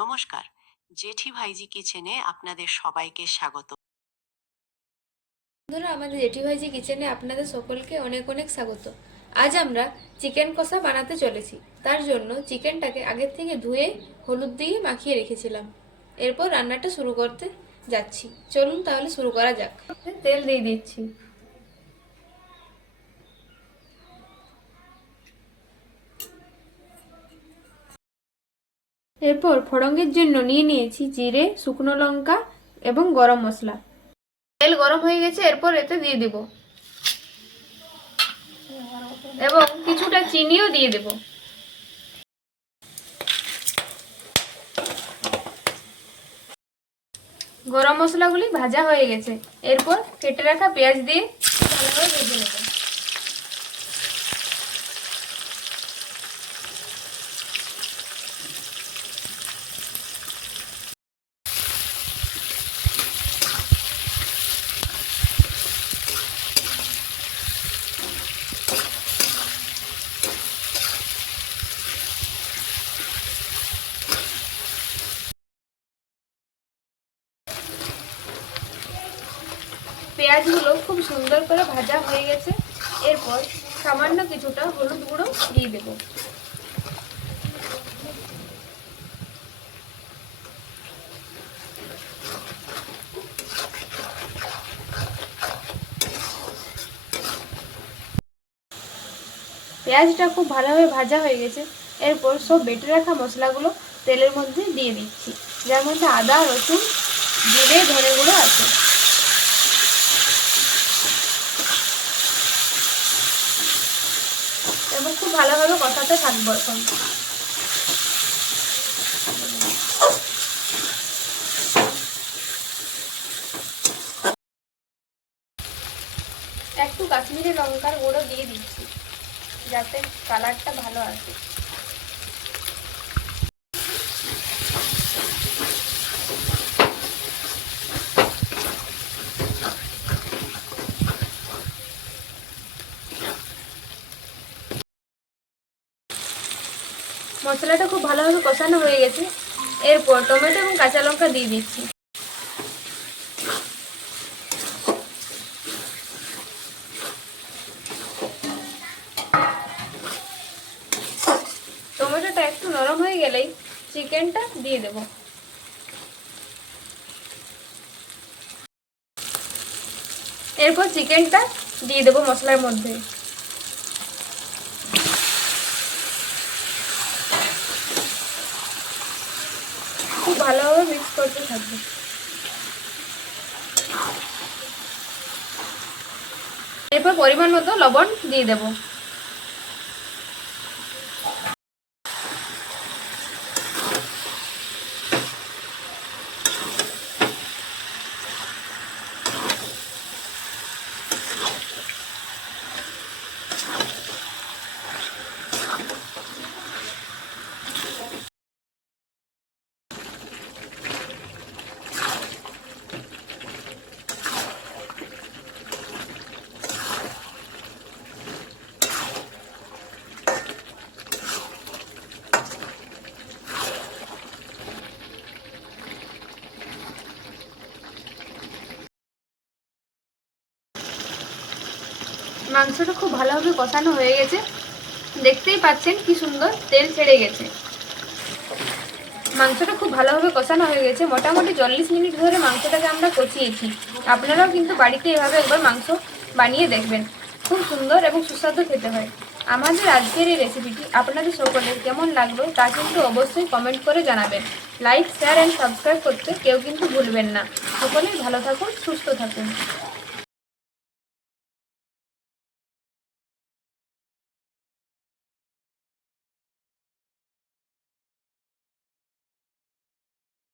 নমস্কার, জেঠি ভাইজি কিচেনে আপনাদের সবাইকে স্বাগত। বন্ধুরা, আমাদের জেঠি ভাইজি কিচেনে আপনাদের সকলকে অনেক অনেক স্বাগত। আজ আমরা চিকেন কষা বানাতে চলেছি। তার জন্য চিকেনটাকে আগের থেকে ধুয়ে হলুদ দিয়ে মাখিয়ে রেখেছিলাম। এরপর রান্নাটা শুরু করতে যাচ্ছি। চলুন তাহলে শুরু করা যাক। তেল দিয়ে দিচ্ছি। এরপর ফোড়নের জন্য নিয়ে নিয়েছি জিরে, শুকনো লঙ্কা এবং গরম মশলা। তেল গরম হয়ে গেছে, এরপর এতে দিয়ে দেব এবং কিছুটা চিনিও দিয়ে দেব। গরম মশলাগুলি ভাজা হয়ে গেছে, এরপর কেটে রাখা পেঁয়াজ দিয়ে ভালোভাবে ভেজে নেব। পেঁয়াজগুলো খুব সুন্দর করে ভাজা হয়ে গেছে, এরপর সামান্য কিছুটা হলুদ গুঁড়ো দিয়ে দেব। পেঁয়াজটা খুব ভালোভাবে ভাজা হয়ে গেছে, এরপর সব বেটে রাখা মশলাগুলো তেলের মধ্যে দিয়ে দিচ্ছি, যার মধ্যে আদা, রসুন, জিরে, ধনে গুঁড়ো আছে। এবং খুব ভালোভাবে কষাতে থাকবো। এখন একটু কাশ্মীরি লঙ্কার গুঁড়ো দিয়ে দিচ্ছি, যাতে কালারটা ভালো আসে। মশলাটা খুব ভালোভাবে কষানো হয়ে গেছে, এরপর টমেটো এবং কাঁচা লঙ্কা দিয়ে দিচ্ছি। টমেটোটা একটু নরম হয়ে গেলেই চিকেনটা দিয়ে দেব। এরপর চিকেনটা দিয়ে দেব মশলার মধ্যে। খুব ভালোভাবে মিক্স করতে থাকবো। এরপর পরিমাণ মতো লবণ দিয়ে দেব। মাংসটা খুব ভালোভাবে কষানো হয়ে গেছে, দেখতেই পাচ্ছেন কি সুন্দর তেল ছেড়ে গেছে। মাংসটা খুব ভালোভাবে কষানো হয়ে গেছে, মোটামুটি 40 মিনিট ধরে মাংসটাকে আমরা কষিয়েছি। আপনারাও কিন্তু বাড়িতে এভাবে একবার মাংস বানিয়ে দেখবেন, খুব সুন্দর এবং সুস্বাদু খেতে হয়। আমাদের আজকের এই রেসিপিটি আপনাদের সকলের কেমন লাগলো তা কিন্তু অবশ্যই কমেন্ট করে জানাবেন। লাইক, শেয়ার অ্যান্ড সাবস্ক্রাইব করতে কেউ কিন্তু ভুলবেন না। সকলেই ভালো থাকুন, সুস্থ থাকুন।